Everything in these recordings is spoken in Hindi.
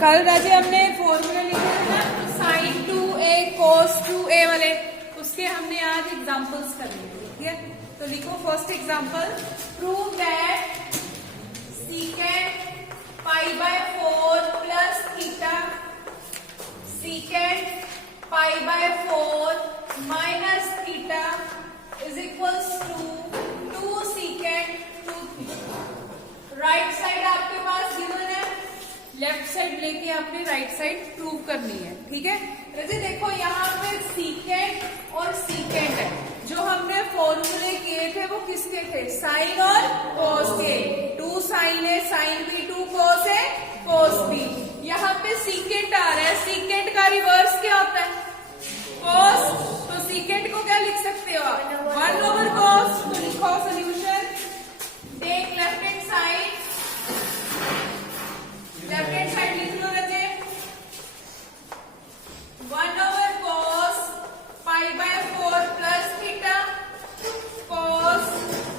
कल राजे हमने फॉर्मूला लिखे थे ना, साइन 2a cos 2a वाले, उसके हमने आज एग्जांपल्स कर लिए। ठीक है, तो लिखो first example, prove that secant pi by 4 plus theta secant pi by 4 minus theta is equals to 2 secant 2 theta. Right side आपके पास गिवन है, लेफ्ट साइड लेके आपने राइट साइड प्रूव करनी है। ठीक है, वैसे देखो यहाँ पे सीकेंट और सीकेंट है, जो हमने फॉर्मूले किए थे वो किसके थे, साइन और कॉस के। 2 साइन है, साइन बी, 2 कॉस है, कॉस बी। यहाँ पे सीकेंट आ रहा है, सीकेंट का रिवर्स क्या होता है, कॉस। तो सीकेंट को क्या लिख सकते हो आप, 1/cos। तो लिखो solution, take left hand side, left hand side लिख लो बच्चे, 1/cos pi by 4 plus theta cos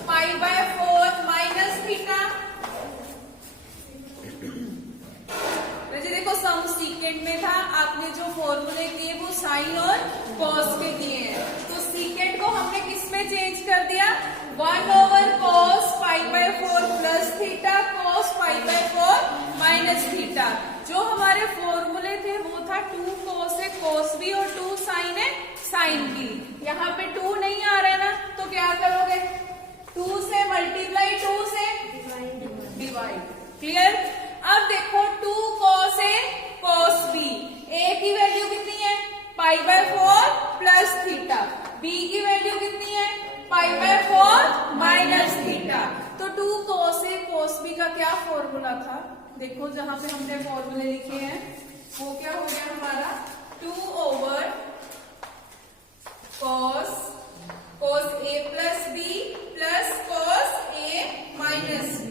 pi by 4 minus theta. देखो सम सीकेंट में था, आपने जो फॉर्मूले दिए वो साइन और कॉस के दिए हैं, तो सीकेंट को हमने किस में चेंज कर दिया, 1/cos pi by 4 plus theta cos pi by 4 minus theta. जो हमारे फॉर्मूले थे वो था 2 cos है cos भी और 2 साइन है साइन भी। यहाँ पे 2 नहीं आ रहा है ना, तो क्या करोगे, 2 से मल्टीप्लाई, 2 से डिवाइड। क्लियर। अब देखो 2 cos है cos b, a की वैल्यू कितनी है, pi by 4 plus theta, b की वैल्यू कितनी है, पाई बाय 4 माइनस थीटा। तो 2 cos है cos b का क्या फॉर्मूला था, देखो जहां पे हमने फॉर्मूले लिखे हैं वो क्या हो गया हमारा, 2/cos a plus b plus cos a minus b।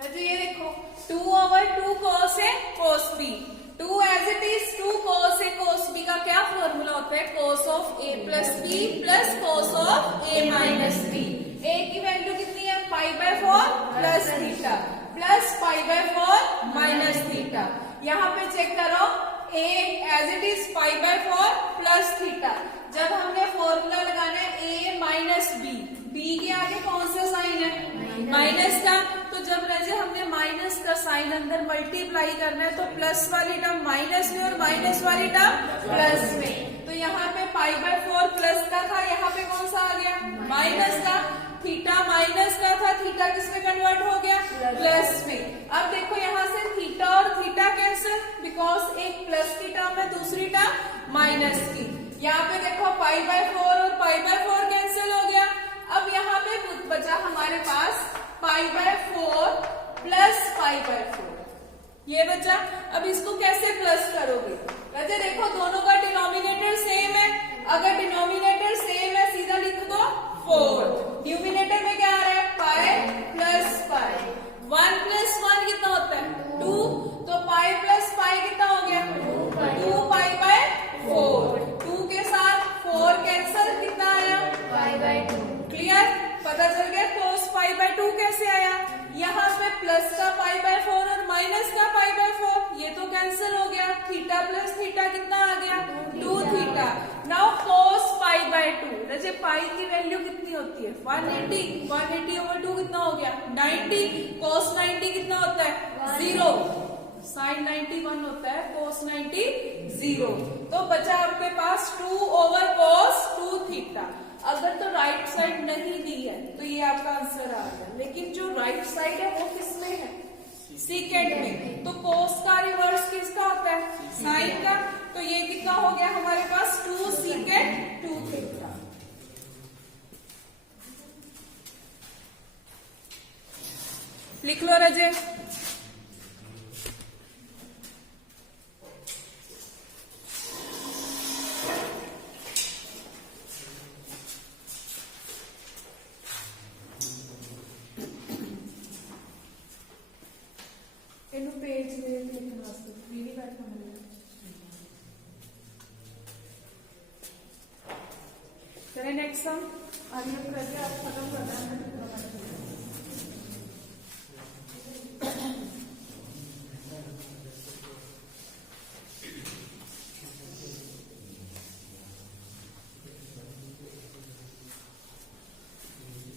तो ये देखो 2/2 cos है cos b, 2 as it is 2 cos है cos b का क्या फॉर्मूला होता है, cos of a plus b plus cos of a minus b। a की वैल्यू कितनी है, pi by 4 plus theta plus pi by 4 minus theta. यहाँ पे चेक करो, a as it is pi by 4 plus theta. जब हमने फॉर्मूला लगाना है a माइनस b, b के आगे कौन सा साइन है, माइनस का। तो जब रजे हमने माइनस का साइन अंदर मल्टीप्लाई करना है, तो प्लस वाली टर्म माइनस में और माइनस वाली टर्म प्लस में। तो यहाँ पे पाई बाय 4 प्लस का था, यहाँ पे कौन सा आ गया, माइनस का। थीटा माइनस का था, थीटा किस में कन्वर्ट हो गया, प्लस में। अब देखो यहाँ से थीटा और थीटा कैंसिल, बिकॉज एक प्लस की टर्म है, दूसरी टर्म माइनस की। यहाँ पे देखो पाई बाय 4 और पाई बाय 4 कैंसिल हो गया। अब यहाँ पे बचा हमारे पास pi by 4 plus pi by 4, ये बचा। अब इसको कैसे प्लस करोगे, वैसे देखो दोनों का डिनोमिनेटर सेम है, अगर डिनोमिनेटर सेम है सीधा लिख दो 4, न्यूमिनेटर में क्या आ रहा है, पाई प्लस पाई। 1 प्लस 1 कितना होता है, 2, तो पाई प्लस पाई कितना हो गया, 2 पाई बाय 4। 2 के साथ 4 कैंसिल, कितना आया, पाई बाय 2। क्लियर, पता चल गया cos पाई बाय 2 कैसे आया। यहाँ पे प्लस का पाई बाय 4 और माइनस का पाई बाय 4, ये तो कैंसिल हो गया। थीटा प्लस थीटा कितना आ गया, 2 theta. Now cos pi bye 2, वैसे पाई की वैल्यू कितनी होती है, 180, 180/2 कितना हो गया, 90। cos 90 कितना होता है, 0। साइन 91 होता है, cos 90 0। तो बचा आपके पास 2/cos 2 थीटा। अगर तो राइट साइड नहीं दी है तो ये आपका आंसर आ गया, लेकिन जो राइट साइड है वो किसमें है, सीकेंट में। तो cos का रिवर्स किसका होता है, साइन का। तो ये कितना हो गया हमारे पास, 2 सीकेंट 2 थीटा। लिख लो रजे। पेज लिखने वास्ते फ्री नहीं बैठना मिलेगा। चलिए नेक्स्ट सम आगे हम करके आप खत्म करना है।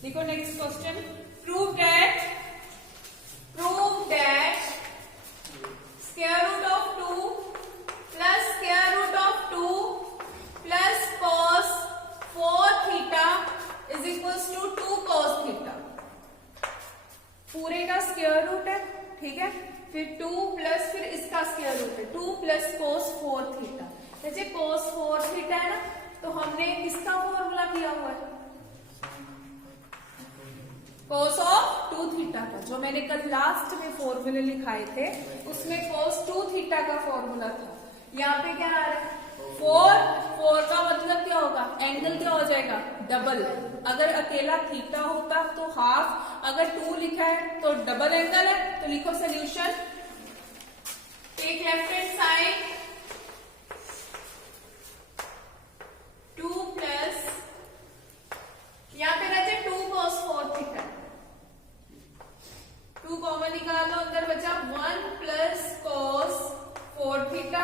देखो next question, prove that square root of 2 plus square root of 2 plus cos 4 theta is equals to 2 cos theta. पूरे का स्क्वायर रूट है, ठीक है, फिर 2 प्लस फिर इसका स्क्वायर रूट है 2 प्लस cos 4 थीटा। जैसे cos 4 थीटा है ना, तो हमने किसका फॉर्मूला किया हुआ है, cos ऑफ 2 थीटा का, जो मैंने कल लास्ट में फॉर्मूले लिखाए थे उसमें cos 2 थीटा का फॉर्मूला था। यहाँ पे क्या आ रहा है 4 का मतलब क्या होगा, एंगल क्या हो जाएगा डबल। अगर अकेला थीटा होता तो हाफ, अगर 2 लिखा है तो डबल एंगल है। तो लिखो solution, take left hand side 2 plus, यहाँ पे रहते 2 cos 4 थीटा, 2 कॉमन निकाल लो, अंदर बचा 1 plus cos 4 theta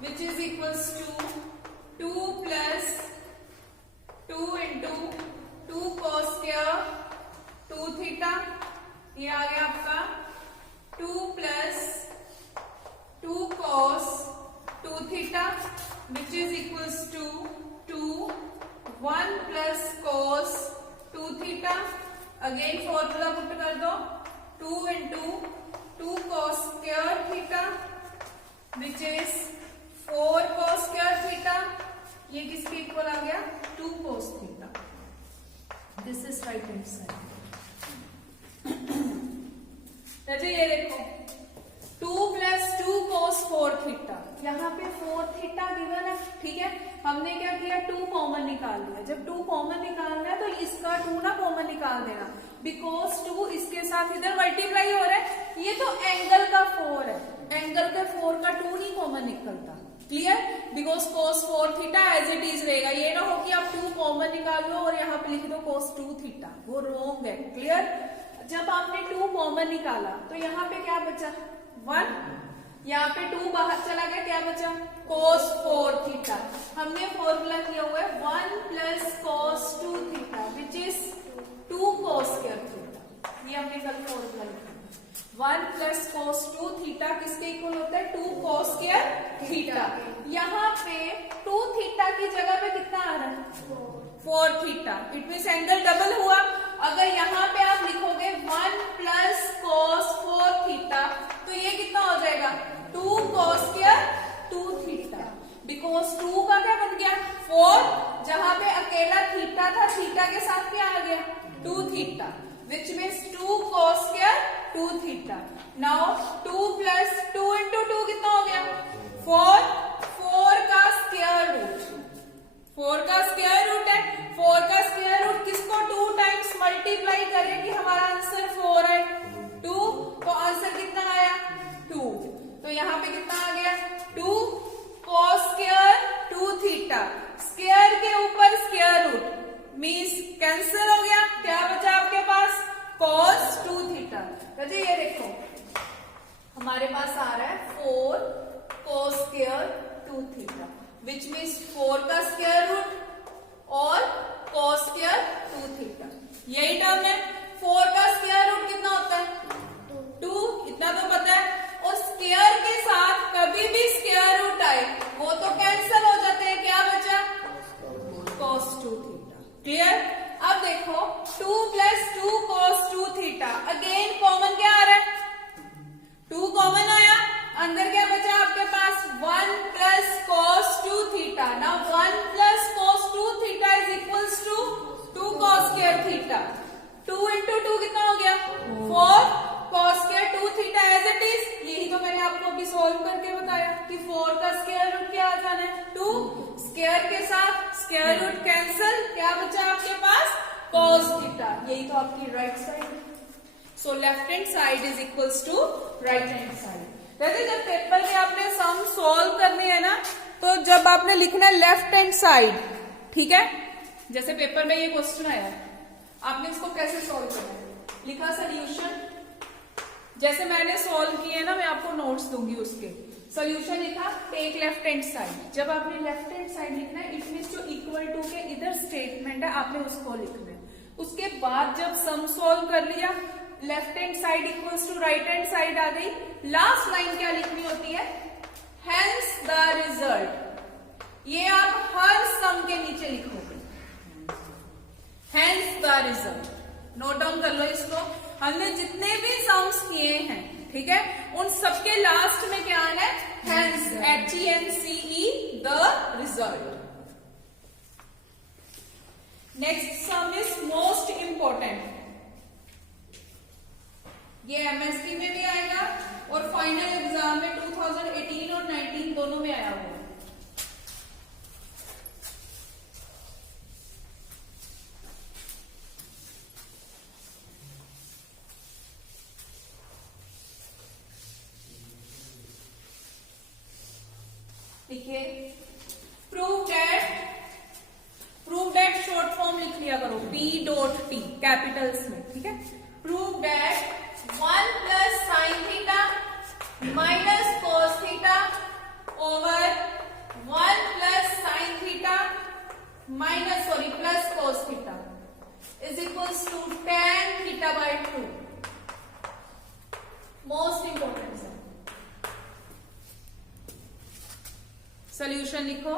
which is equals to 2 plus 2 into 2 cos square 2 theta. ये आ गया आपका 2 plus 2 cos 2 theta which is equals to 2 1 plus cos 2 theta. Again formula put कर दो, 2 into 2 cos square theta which is 4 cos square theta. ये किसके इक्वल आ गया 2 cos theta. This is right hand side. ये देखो 2 प्लस 2 cos 4 थीटा, यहाँ पे 4 थीटा गिवन है, ठीक है। हमने क्या किया 2 कॉमन निकाल लिया। जब 2 कॉमन निकालना है तो इसका 2 ना कॉमन निकाल देना, बिकॉज 2 इसके साथ इधर मल्टीप्लाई हो रहा है। ये तो एंगल का 4 है, एंगल के 4 का 2 नहीं कॉमन निकलता, clear. Because cos 4 theta as it is रहेगा। ये ना हो कि आप 2 कॉमन निकाल लो और यहाँ पे लिख दो cos 2 थीटा, वो रॉन्ग है, क्लियर। जब आपने 2 कॉमन निकाला तो यहाँ पे क्या बचा 1, यहाँ पे 2 बाहर चला गया, क्या बचा cos 4 थीटा। हमने फॉर्मूला किया हुआ है 1 plus cos 2 theta which is 2 cos square theta. ये हमने कल फॉर्मूला लिखा, 1 प्लस cos 2 थीटा किसके इक्वल होता है 2 cos स्क्वायर थीटा। यहाँ पे 2 थीटा की जगह पे कितना आ रहा है 4 theta, it means angle double हुआ। अगर यहाँ पे आप लिखोगे 1 प्लस cos 4 थीटा तो ये कितना हो जाएगा 2 cos स्क्वायर 2 थीटा। बिकॉज 2 का क्या बन गया 4, जहां पे अकेला थीटा था थीटा के साथ क्या आ गया 2 theta which means 2 cos square 2 theta. Now 2 plus 2 into 2 कितना हो गया 4 का स्क्वायर रूट, 4 का स्क्वायर रूट है। 4 का स्क्वायर रूट किसको 2 टाइम्स मल्टीप्लाई करें कि हमारा आंसर 4 है 2, तो आंसर कितना आया 2। तो यहाँ पे कितना आ गया 2 cos square 2 theta, स्क्वायर के ऊपर स्क्वायर रूट मीन्स कैंसिल हो गया, क्या बचा आपके पास cos 2 थीटा। तो ये देखो हमारे पास आ रहा है 4 cos square 2 theta which means 4 का स्क्वायर रूट और cos स्क्वायर 2 थीटा, यही टर्म है। 4 का स्क्वायर रूट कितना होता है 2, इतना तो पता है। और स्क्वायर के साथ कभी भी स्क्वायर रूट आए वो तो कैंसिल हो जाते हैं, क्या बचा cos 2 थीटा, क्लियर। अब देखो 2 plus 2 cos 2 theta, again common क्या आ रहा है 2 कॉमन आया, अंदर क्या बचा आपके पास 1 plus cos 2 theta. Now 1 plus cos 2 theta is equals to 2 cos square theta. 2 into 2 कितना हो गया 4 cos square 2 theta as it is. यही तो मैंने आपको अभी सॉल्व करके बताया कि 4 का स्क्वायर रूट क्या आ जाना है 2, स्क्वायर के साथ स्क्वायर रूट कैंसिल, क्या बचा आपके पास cos थीटा, यही तो आपकी right side. So left hand side is equals to right hand side. वैसे जब पेपर में आपने सम सॉल्व करने हैं ना, तो जब आपने लिखना है लेफ्ट हैंड साइड, ठीक है, जैसे पेपर में ये क्वेश्चन आया, आपने इसको कैसे सॉल्व करना है, लिखा सोल्यूशन, जैसे मैंने सॉल्व किए ना, मैं आपको नोट्स दूंगी उसके। सोल्यूशन लिखा, टेक लेफ्ट हैंड साइड। जब आपने लेफ्ट हैंड साइड लिखना है, इट मींस जो इक्वल टू के इधर स्टेटमेंट है आपने उसको लिखना है। उसके बाद जब सम सॉल्व कर लिया, left hand side equals to right hand side आ गई, लास्ट लाइन क्या लिखनी होती है, हेंस द रिजल्ट। ये आप हर सम के नीचे लिखोगे, hence the result. Note down कर लो इसको। हमने जितने भी सम्स किए हैं, ठीक है, उन सबके लास्ट में क्या आना है, hence, HENCE, the result. Next sum is most important. ये MST में भी आएगा और फाइनल एग्जाम में 2018 और 19 दोनों में आया हुआ है। देखिए, प्रूव दैट शॉर्ट फॉर्म लिख लिया करो, P.T कैपिटल्स में, ठीक है। Prove that 1 plus sine theta minus cos theta over 1 plus sine theta plus cos theta is equals to tan theta by 2। Most important है। सोल्यूशन लिखो,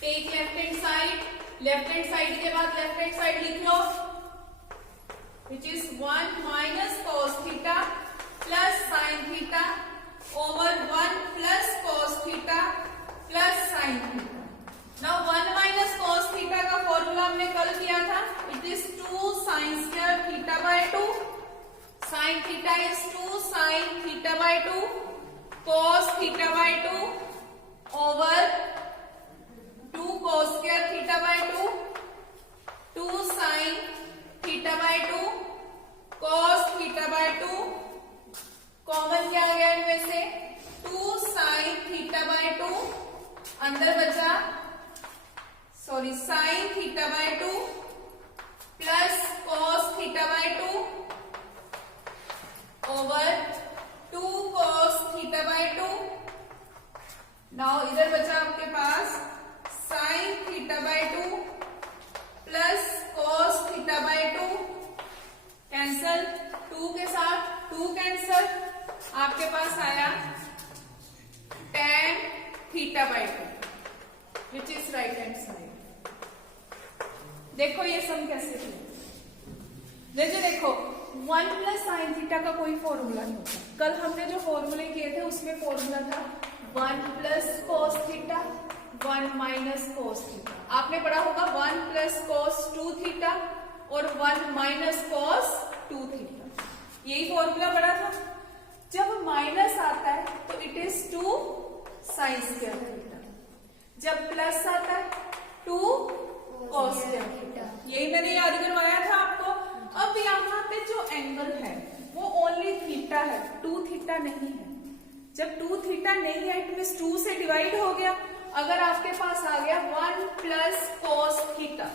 टेक लेफ्ट हैंड साइड के बाद लेफ्ट हैंड साइड लिख लो, which is 1 minus cos theta plus sine theta over 1 plus cos theta plus sine theta. Now 1 minus cos theta का फॉर्मूला हमने कल किया था, it is 2 sine square theta by 2, sine theta is 2 sine theta by 2, cos theta by 2 over 2 cos square theta by 2, 2 sine theta by 2 cos theta by 2, common क्या आ गया इनमें से, 2 साइन थीटा बाय 2, अंदर बचा sine theta by 2 plus cos theta by 2 over 2 cos theta by 2। Now इधर बचा आपके पास sine theta by 2 plus cos theta by 2, cancel, 2 के साथ 2 कैंसल, आपके पास आया tan theta by 2 which is right hand side. देखो ये सम कैसे किया, जैसे देखो 1 प्लस साइन थीटा का कोई फॉर्मूला नहीं होता। कल हमने जो फॉर्मूले किए थे उसमें फॉर्मूला था 1 plus cos theta 1 minus cos theta. आपने पढ़ा होगा 1 प्लस कॉस 2 थीटा और 1 माइनस कॉस 2 थीटा, यही फॉर्मूला पढ़ा था। जब माइनस आता है तो it is 2 sine square theta, जब प्लस आता है 2 कॉस स्क्वायर थीटा, यही मैंने याद करवाया था आपको। अब यहाँ पे जो एंगल है वो ओनली थीटा है, 2 थीटा नहीं है। जब 2 थीटा नहीं है इट मींस 2 से डिवाइड हो गया। अगर आपके पास आ गया 1 प्लस कॉस थीटा,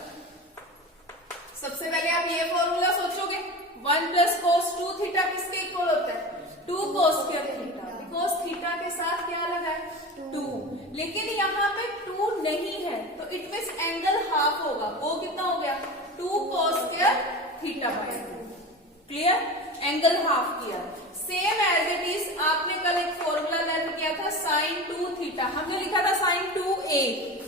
सबसे पहले आप ये फॉर्मूला सोचोगे 1 प्लस कॉस 2 थीटा किसके इक्वल होता है, 2 cos square theta, because theta के साथ क्या लगा है 2। लेकिन यहाँ पे 2 नहीं है तो इट मींस एंगल हाफ होगा, वो कितना हो गया 2 cos square theta by 2। Clear, angle half किया। सेम एज इट इज आपने कल एक फॉर्मूला लर्न किया था साइन 2 थीटा, हमने लिखा था साइन 2a।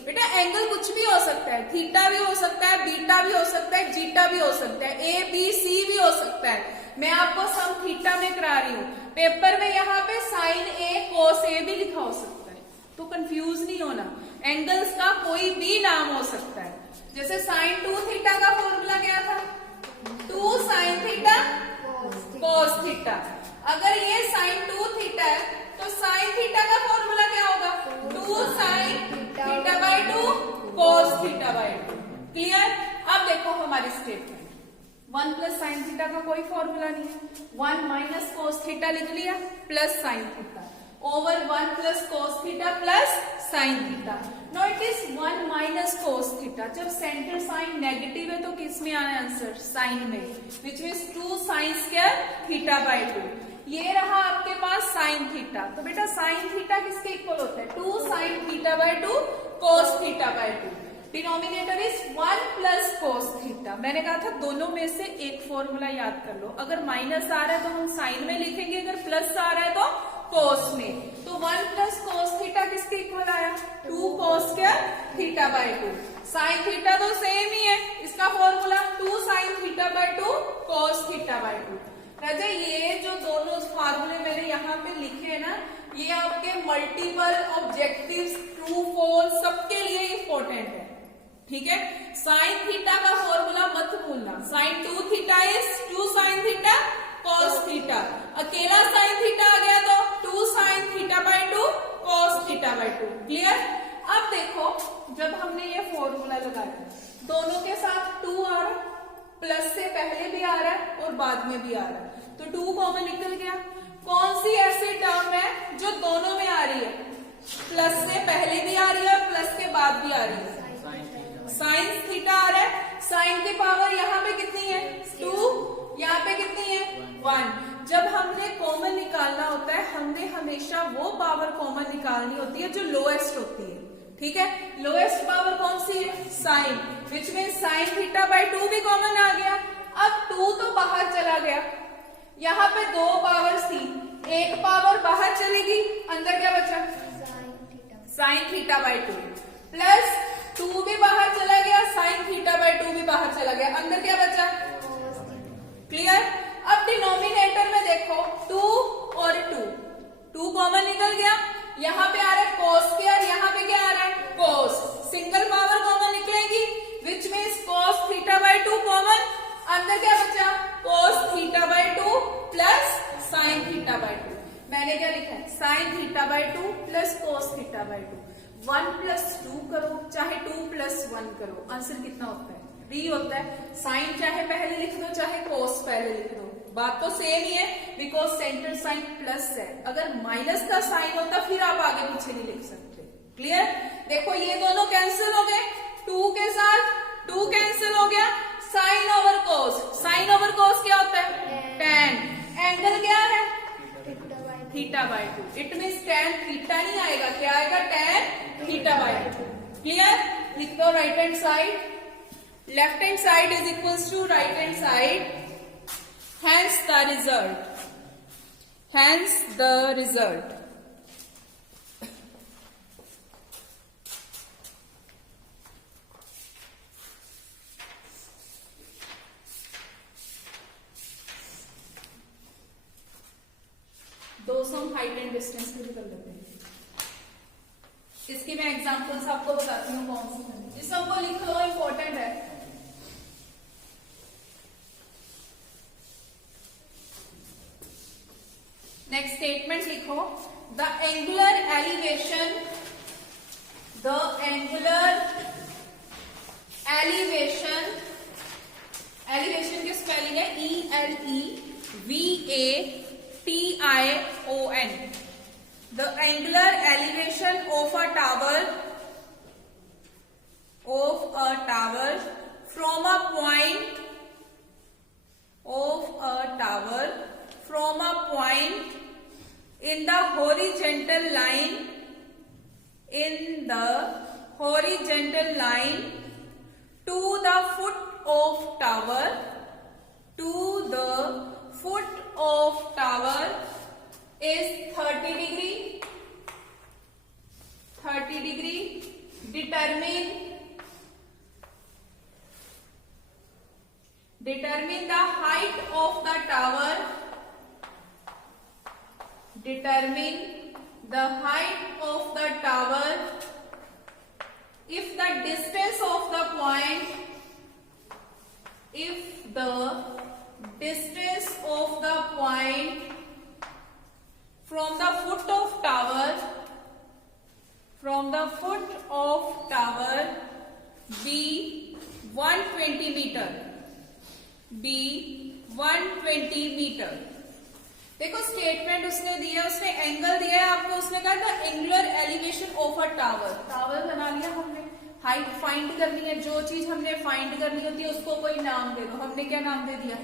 बेटा एंगल कुछ भी हो सकता है, थीटा भी हो सकता है, बीटा भी हो सकता है, जीटा भी हो सकता है, ए बी सी भी हो सकता है। मैं आपको सम थीटा में करा रही हूँ, पेपर में यहाँ पे साइन ए कोस ए भी लिखा हो सकता है, तो कंफ्यूज नहीं होना, एंगल्स का कोई भी नाम हो सकता है। जैसे साइन 2 थीटा का फॉर्मूला क्या था 2 साइन थीटा कोस थीटा। अगर ये साइन 2 थीटा है तो साइन थीटा का फॉर्मूला क्या होगा 2 sine theta by 2 cos theta by 2। Clear. अब देखो हमारी स्टेटमेंट, 1 प्लस साइन थीटा का कोई फॉर्मूला नहीं है, 1 माइनस कोस थीटा लिख लिया plus sine theta over 1 plus cos theta plus sine theta. No it is 1 minus cos theta. जब सेंटर साइन नेगेटिव है तो किस में आना है आंसर, साइन में, which means 2 sine square theta by 2। ये रहा आपके पास साइन थीटा, तो बेटा साइन थीटा किसके इक्वल होता है, 2 sine theta by 2 cos theta by 2। Denominator is 1 plus cos theta. मैंने कहा था दोनों में से एक फॉर्मूला याद कर लो, अगर माइनस आ रहा है तो हम साइन में लिखेंगे, अगर प्लस आ रहा है तो कोस में। तो 1 प्लस कोस थीटा किसके इक्वल आया, 2 cos square theta by 2। Sine theta तो सेम ही है, इसका formula 2 sine theta by 2 cos theta by 2। राजा ये जो दोनों फार्मूले मैंने यहाँ पे लिखे हैं ना, ये आपके मल्टीपल ऑब्जेक्टिव्स, ट्रू फॉल्स सबके लिए इंपॉर्टेंट है, ठीक है। साइन थीटा का फॉर्मूला मत भूलना, sine 2 theta is 2 sine theta cos theta. अकेला साइन थीटा आ गया तो 2 sine theta by 2 cos theta by 2। Clear. अब देखो जब हमने ये फॉर्मूला लगाया, दोनों के साथ 2 आ रहा, प्लस से पहले भी आ रहा है और बाद में भी आ रहा है, तो 2 कॉमन निकल गया। कौन सी ऐसी टर्म है जो दोनों में आ रही है, प्लस से पहले भी आ रही है और प्लस के बाद भी आ रही है, साइन थीटा आ रहा है। साइन की पावर यहाँ पे कितनी है 2, यहाँ पे कितनी है 1। जब हमने कॉमन निकालना होता है, हमने हमेशा वो पावर कॉमन निकालनी होती है जो लोएस्ट होती है, ठीक है। लोएस्ट पावर कौन सी है, sine, which mean sine theta by 2 भी कॉमन आ गया। अब 2 तो बाहर चला गया, यहाँ पे 2 पावर्स थी, एक पावर बाहर चलेगी, अंदर क्या बचा, साइन थीटा बाय 2 प्लस 2 भी बाहर चला गया, साइन थीटा बाय 2 भी बाहर चला गया, अंदर क्या बचा, क्लियर। अब डिनोमिनेटर में देखो 2 और 2 कॉमन निकल गया, यहाँ पे आ रहा है cos स्क्वायर, यहाँ पे क्या आ रहा है cos, सिंगल पावर कॉमन निकलेगी, which means cos theta by 2 common, अंदर क्या बचा cos theta by 2 plus sine theta by 2। मैंने क्या लिखा है, sign theta by 2 plus cos theta by 2। 1 plus 2 करो चाहे 2 प्लस 1 करो, आंसर कितना होता है, 3 होता है। साइन चाहे पहले लिख दो चाहे cos पहले लिख दो, बात तो सेम ही है, बिकॉज सेंटर साइन प्लस है। अगर माइनस का साइन होता फिर आप आगे पीछे नहीं लिख सकते, क्लियर। देखो ये दोनों कैंसिल हो गए, 2 के साथ 2 कैंसिल हो गया, साइन ओवर कोस, साइन ओवर कोस क्या होता है tan, एंगल क्या है theta by 2, it means tan theta नहीं आएगा, क्या आएगा tan थीटा बाय 2। क्लियर। लिख दो right hand side, left hand side is equals to right hand side, hence the result, hence the result। दो सम हाइट एंड डिस्टेंस के भी कर लेते हैं, इसकी मैं एग्जांपल्स आपको बताती हूँ कौन सी, इस सबको लिख लो, इंपॉर्टेंट है। नेक्स्ट स्टेटमेंट लिखो, the angular elevation, the angular elevation, elevation की स्पेलिंग है ELEVATION, the angular elevation of a tower, from a point, of a tower from a point in the horizontal line, in the horizontal line to the foot of tower, to the foot of tower is 30 degree, 30 degree, determine the height of the tower, determine the height of the tower if the distance of the point, if the distance of the point from the foot of tower, from the foot of tower be 120 meter, be 120 metre. देखो स्टेटमेंट उसने दिया, उसने एंगल दिया है आपको, उसने कहा था angular elevation of a tower. Tower बना लिया हमने, हाइट फाइंड करनी है, जो चीज हमने फाइंड करनी होती है उसको कोई नाम दे दो। हमने क्या नाम दे दिया,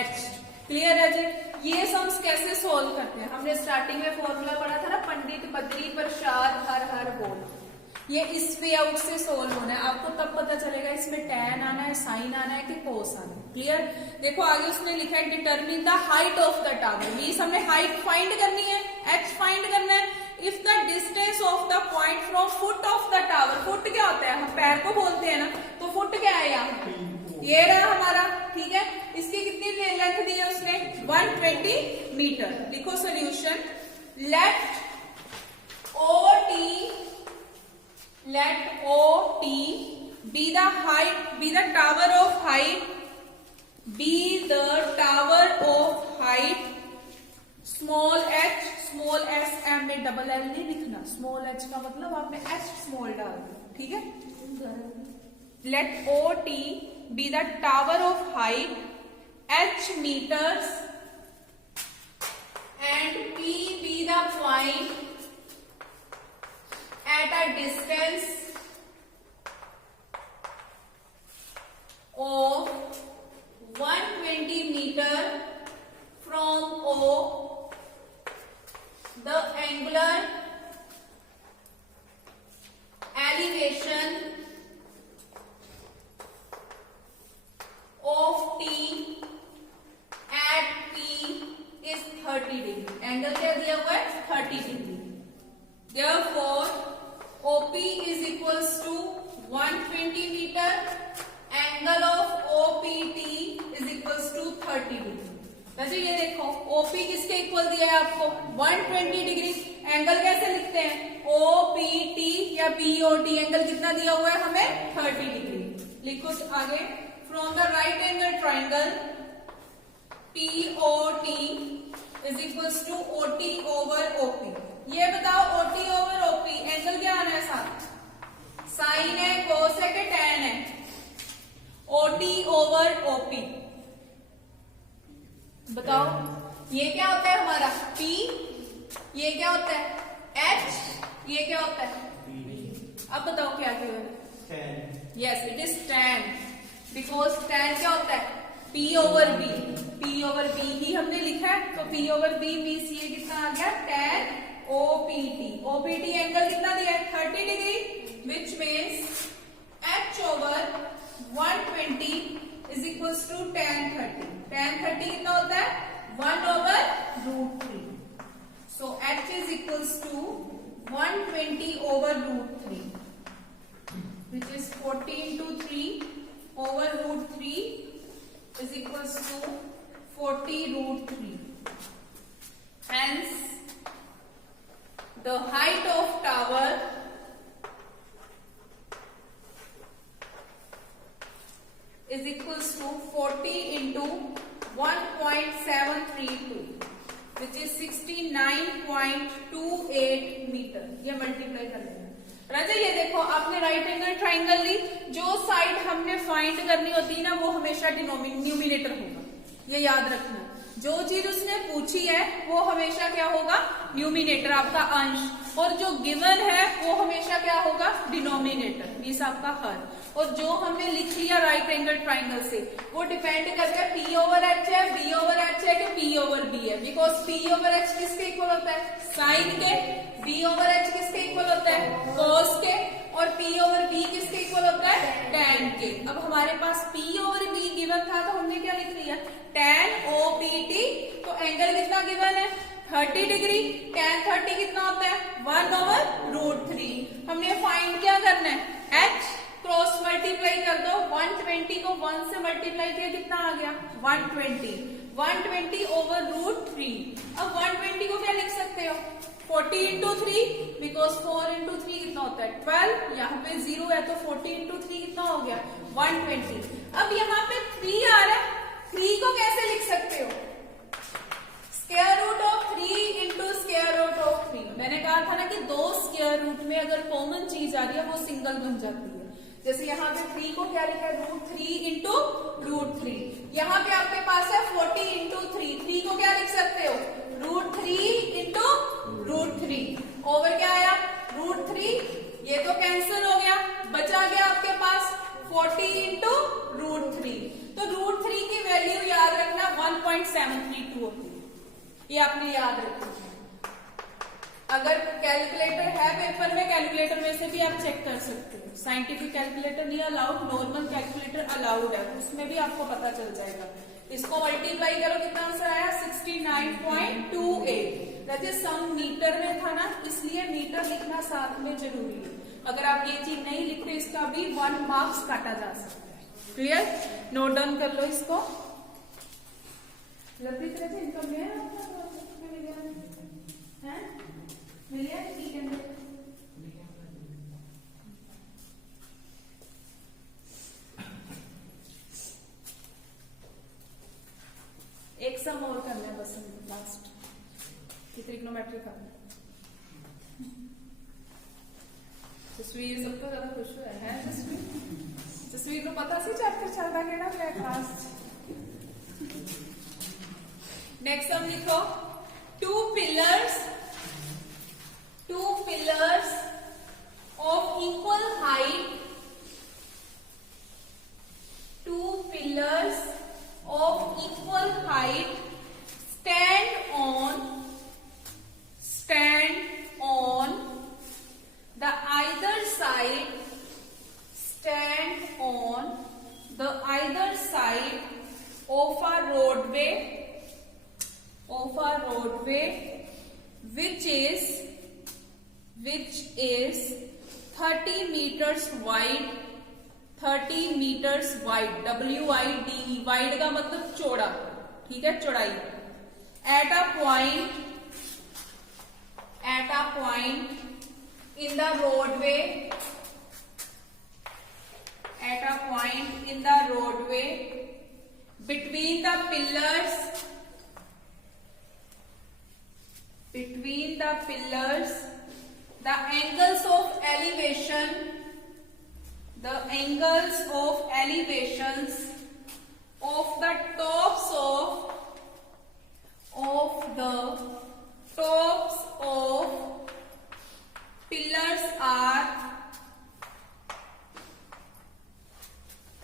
एच। क्लियर है जी। ये सम्स कैसे सोल्व करते हैं, हमने स्टार्टिंग में फॉर्मूला पढ़ा था ना, पंडित बद्री प्रसाद हर हर बोल। ये इस वे आउट से सोल्व होना है, आपको तब पता चलेगा इसमें टैन आना है, साइन आना है कि कोस आना है। क्लियर। देखो आगे उसने लिखा है determine the height of the tower. Means हमने हाइट फाइंड करनी है, एच फाइंड करना है। If the distance of the point from foot of the tower, foot क्या होता है, हम पैर को बोलते हैं ना, तो फुट क्या है यहाँ, ये रहा हमारा। ठीक है, इसकी कितनी लेंथ दी है उसने, 120 मीटर। लिखो solution, let OT be the height, be the tower of height, be the tower of height small h, small s, m में डबल l नहीं लिखना, small h का मतलब आपने h small डाल दिया। ठीक है, let OT be the tower of height h meters and P be the point at a distance of 120 meter from O. The angular elevation of T at P is 30 degree. Angle क्या दिया हुआ है, 30 degree. Therefore, OP is equals to 120 meter. Angle of OPT is equals to 30 degree. वैसे ये देखो OP किसके इक्वल दिया है आपको, 120 डिग्री। एंगल कैसे लिखते हैं, OPT या POT, एंगल कितना दिया हुआ है हमें, 30 डिग्री। लिखो आगे, from the right angle triangle POT is equals to OT over OP। ये बताओ OT over OP एंगल क्या आना है साथ, साइन है, कोस है कि टैन है, OT over OP बताओ। ये क्या होता है हमारा P, ये क्या होता है H, ये क्या होता है, अब बताओ क्या क्या है, yes it is tan, because tan क्या होता है, P over B। P over B ही हमने लिखा है, तो P over B मीन्स ये कितना आ गया, tan OPT। OPT एंगल कितना दिया है, 30 degree, which means H over 120 is equals to tan 30। tan 30 कितना होता है, 1 over √3। So H is equals to 120 over √3, which is 40 into 3 over √3 is equals to 40 √3. Hence, the height of tower is equals to 40 into 1.732, which is 69.28 metre. ये मल्टीप्लाई कर लेना। राजा ये देखो आपने राइट एंगल ट्राइंगल ली, जो साइड हमने फाइंड करनी होती है ना वो हमेशा न्यूमिनेटर होगा, ये याद रखना। जो चीज उसने पूछी है वो हमेशा क्या होगा, न्यूमिनेटर आपका अंश, और जो गिवन है वो हमेशा क्या होगा, डिनोमिनेटर मीन्स आपका हर। और जो हमने लिख लिया राइट एंगल ट्राइंगल से वो डिपेंड करता है P over H है, B over H है कि P over B है। बिकॉज P over H किसके इक्वल होता है, साइन के, B over H किसके इक्वल होता है, कॉस के, और P over B किसके इक्वल होता है, tan के। अब हमारे पास P over B गिवन था तो हमने क्या लिख लिया, tan OPT। तो एंगल कितना गिवन है, 30 डिग्री। tan 30 कितना होता है, 1 over √3। हमने फाइंड क्या करना है, H क्रॉस मल्टीप्लाई कर दो, 120 को 1 से मल्टीप्लाई किया कितना आ गया, 120। 120 over √3। अब 120 को क्या लिख सकते हो, 40 into 3, बिकॉज 4 into 3 कितना होता है 12, यहाँ पे 0 है तो 40 into 3 कितना हो गया 120। अब यहाँ पे 3 आ रहा है, 3 को कैसे लिख सकते हो, square root of 3 into square root of 3। मैंने कहा था ना कि दो स्क्वायर रूट में अगर कॉमन चीज आ रही है वो सिंगल बन जाती है। जैसे यहाँ पे 3 को क्या लिखा है, √3 इंटू √3। यहाँ पे आपके पास है 40 इंटू 3 को क्या लिख सकते हो, √3 इंटू √3 ओवर क्या आया, √3। ये तो कैंसिल हो गया, बचा गया आपके पास 40 इंटू √3। तो √3 की वैल्यू याद रखना 1.732 होती है, ये आपने याद रखना है। अगर कैलकुलेटर है पेपर में, कैलकुलेटर में से भी आप चेक कर सकते हो। साइंटिफिक कैलकुलेटर नहीं अलाउड, नॉर्मल कैलकुलेटर अलाउड है, उसमें भी आपको पता चल जाएगा। इसको मल्टीप्लाई करो, कितना आंसर आया, 69.28। वैसे सम मीटर में था ना, इसलिए मीटर लिखना साथ में जरूरी है। अगर आप ये चीज नहीं लिखते, इसका भी 1 मार्क्स काटा जा सकता है। क्लियर, नोट डाउन कर लो इसको। लतित रहे इनका मिलिए, ठीक है। एक सम और करना है बस लास्ट, ट्रिग्नोमेट्री का। जसवीर सबको ज्यादा खुश हुआ है, जसवीर को पता सी चैप्टर चलता केड़ा है क्लास। नेक्स्ट सम लिखो, two pillars of equal height, two pillars of equal height stand on the either side of a roadway which is 30 meters wide, WIDE, wide का मतलब चौड़ा, ठीक है, चौड़ाई। at a point in the roadway, between the pillars, the angles of elevations of the tops of pillars are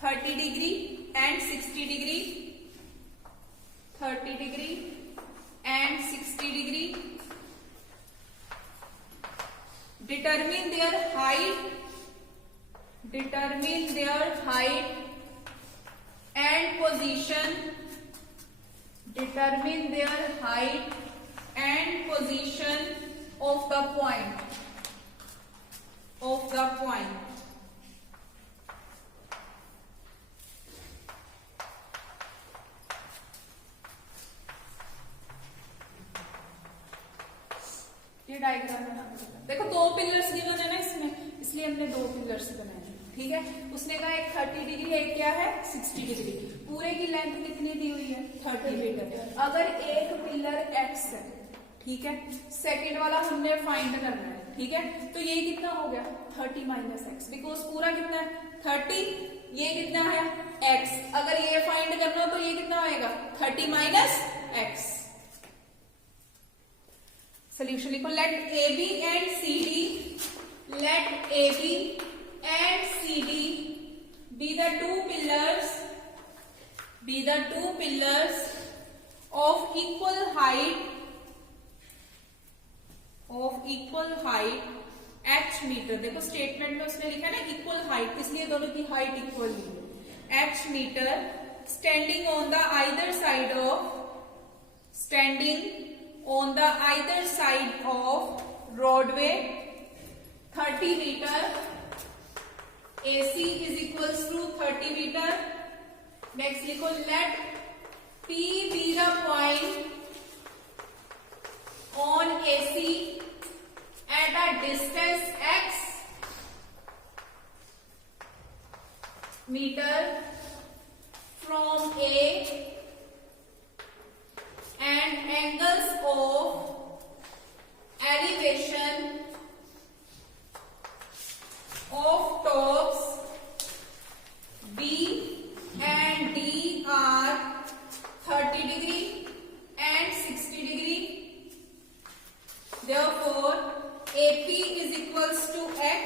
30 degree and 60 degree, 30 degree and 60 degree. Determine their height and position. Determine their height and position of the point. ये डायग्राम बना, देखो 2 पिलर्स गिवन है ना इसमें, इसलिए हमने 2 पिलर्स बनाए, ठीक है। उसने कहा एक 30 डिग्री, एक क्या है 60 डिग्री। पूरे की लेंथ कितनी दी हुई है, 30 मीटर। अगर एक पिलर x है, ठीक है, सेकंड वाला हमने फाइंड करना है, ठीक है, तो ये कितना हो गया 30 माइनस x, बिकॉज पूरा कितना है 30, ये कितना है x। अगर ये फाइंड करना हो तो ये कितना होएगा 30 माइनस x। सोल्यूशन लिखो, let AB and CD be the two pillars of equal height h metre. देखो स्टेटमेंट में उसने लिखा है ना इक्वल हाइट, इसलिए दोनों की हाइट इक्वल है, h metre, standing on the either side of roadway, 30 meter, AC is equals to 30 meter। Next लिखो, let P be the point on AC at a distance x meter from A, and angles of elevation of tops Therefore, AP is equals to X,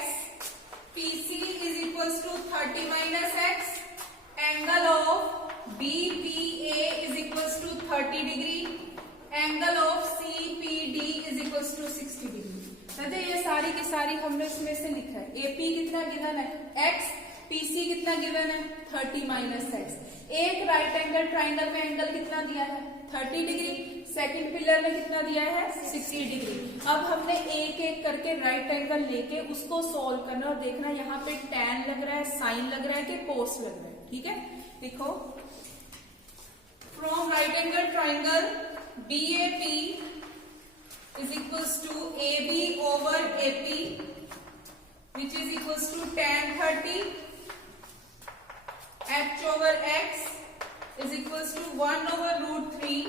PC is equals to 30 minus X, angle of BPA is equals to 30 degree, angle of CPD is equals to 60 degree. तो ये सारी की सारी हमने इसमें से लिखा है. AP कितना गिवन है? X. PC कितना गिवन है? 30 माइनस X. एक राइट एंगल ट्राइंगल में एंगल कितना दिया है? 30 डिग्री. सेकंड पिलर में कितना दिया है? 60 डिग्री. अब हमने एक एक करके राइट एंगल लेके उसको सॉल्व करना और देखना यहाँ पे tan लग रहा है, साइन लग रहा है कि cos लग रहा है. ठीक है, लिखो. From right angle triangle BAP is equals to AB over AP, which is equals to tan 30. H over X is equals to 1 over root 3.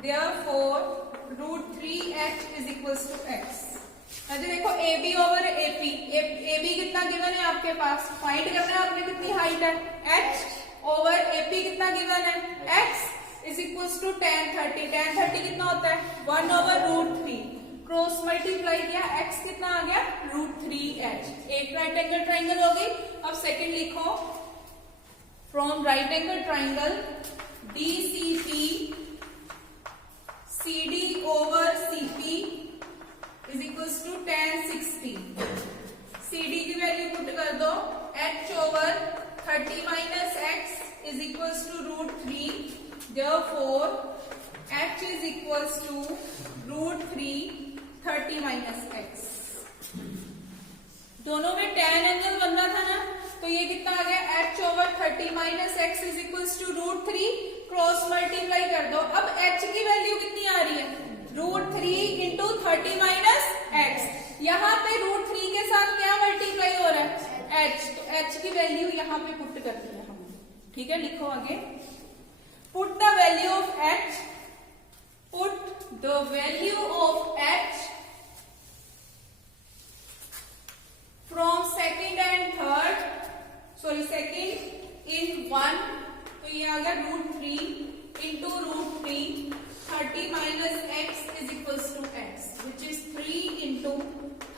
Therefore, root 3H is equals to X. अच्छा देखो AB over AP. AB कितना गिवन है आपके पास? फाइंड करना है आपने कितनी हाइट है? H over AP कितना गिवन है? X is equals to tan 30. tan 30 कितना होता है? 1 over root 3. क्रॉस मल्टीप्लाई किया, x कितना आ गया? root 3h. एक राइट एंगल ट्राइंगल हो गई. अब सेकंड लिखो. From right angle triangle DCP CD over CP is equals to tan 60. CD की वैल्यू पुट कर दो. h over 30 minus x is equals to root 3. Therefore, h is equals to root 3 30 minus x. दोनों में tan एंगल बनना था ना, तो ये कितना आ गया? h over 30 minus x is equals to root 3. Cross multiply कर दो. अब h की वैल्यू कितनी आ रही है? root 3 into 30 minus x. यहाँ पे root 3 के साथ क्या मल्टीप्लाई हो रहा है? h. तो h की वैल्यू यहाँ पे पुट कर दी है हमने. ठीक है, लिखो आगे. Put the value of h. Put the value of h from second and third. Sorry, second in 1. तो ये आ गया root 3 into root 3. 30 minus x is equals to x, which is 3 into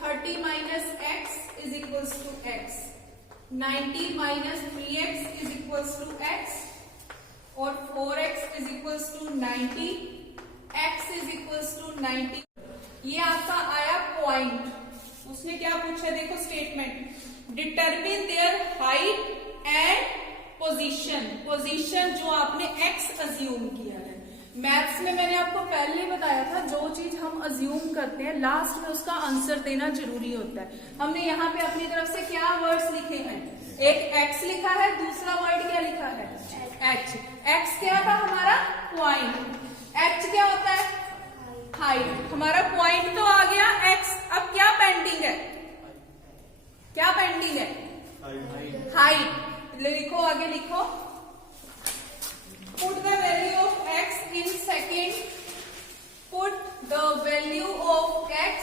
30 minus x is equals to x. 90 minus 3x is equals to x. और 4x is equals to 90, x is equals to 90. ये आपका आया पॉइंट. उसने क्या पूछा? देखो statement. Determine their height and position. Position जो आपने x अज्यूम किया है. मैथ्स में मैंने आपको पहले बताया था, जो चीज हम अज्यूम करते हैं लास्ट में उसका आंसर देना जरूरी होता है. हमने यहाँ पे अपनी तरफ से क्या वर्ड्स लिखे हैं? एक x लिखा है, दूसरा वर्ड क्या लिखा है? h. x क्या था हमारा? पॉइंट. h क्या होता है? हाइट. हमारा पॉइंट तो आ गया x. अब क्या पेंडिंग है? क्या पेंडिंग है? हाइट. लिखो आगे, लिखो. Put the value of x in second. Put the value of x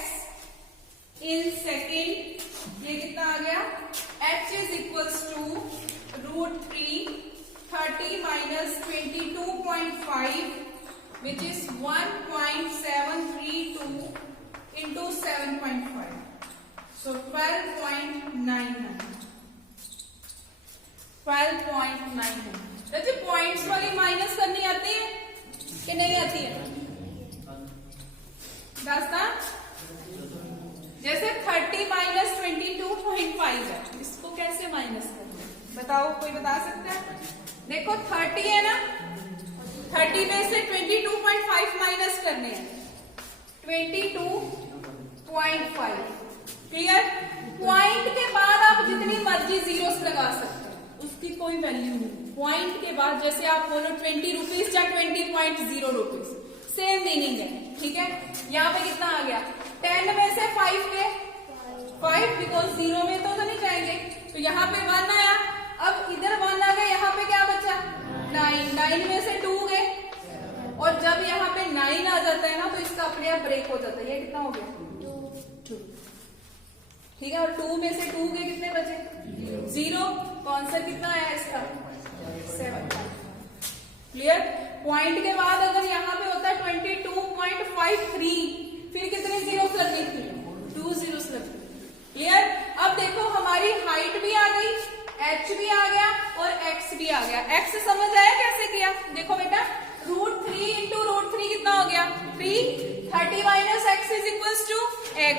in second. ये कितना आ गया? h is equals to root 3 30 minus 22.5, which is 1.732 into 7.5. So 12.99. 12.99. देखिए पॉइंट्स वाली माइनस करनी आती है कि नहीं आती है? दास्ता जैसे 30 minus 22.5 है, इसको कैसे माइनस करना है? बताओ, कोई बता सकता है? देखो 30 है ना, 30 में से 22.5 माइनस करने हैं. 22.5. क्लियर? पॉइंट के बाद आप जितनी मर्जी जीरोस लगा सकते हैं, उसकी कोई वैल्यू नहीं. पॉइंट के बाद जैसे आप बोलो 20 रुपीज या 20.0 रुपीज, सेम मीनिंग है. ठीक है, यहाँ पे कितना आ गया? 10 में से 5 गए, 5 बिकॉज 0 में तो नहीं जाएंगे, तो यहाँ पे 1 आया. अब इधर 1 आ गया, यहाँ पे क्या बचा? 9. 9 में से 2 गए, और जब यहाँ पे 9 आ जाता है ना, तो इसका अपने आप ब्रेक हो जाता है. ये कितना हो गया? 2. ठीक है, और 2 में से 2 गए, कितने बचे? 0. तो आंसर कितना आया इसका? 7. क्लियर? पॉइंट के बाद अगर यहाँ पे होता है 22.53, फिर कितने जीरो x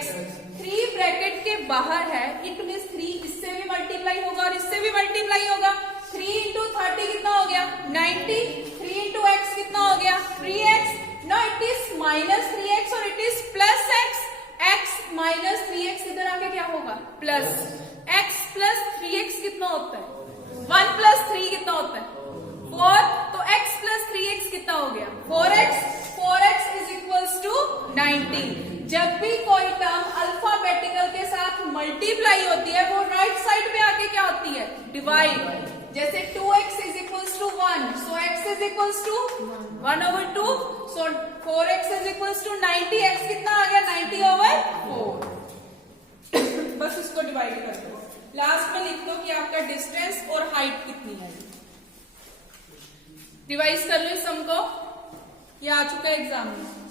3 ब्रैकेट के बाहर है, इट मीन्स 3 इससे भी मल्टीप्लाई होगा और इससे भी मल्टीप्लाई होगा। 3 इंटू 30 कितना हो गया 90, 3 इंटू एक्स कितना हो गया 3x। No it is minus 3x और it is plus x। x minus 3x इधर आके क्या होगा प्लस x प्लस 3x कितना होता है 1 प्लस 3 कितना होता है 4, तो x प्लस 3x कितना हो गया 4x। 4x is equals to 90। जब भी कोई टर्म अल्फाबेटिकल के साथ मल्टीप्लाई होती है वो राइट साइड पे आके क्या होती है डिवाइड। जैसे 2x is equals to 1, so x is equals to 1/2, so 4x is equals to 90। x कितना आ गया 90/4। बस इसको डिवाइड कर दो, लास्ट में लिख दो कि आपका डिस्टेंस और हाइट कितनी है। रिवाइज कर लो इस सम को, ये आ चुका है एग्जाम में।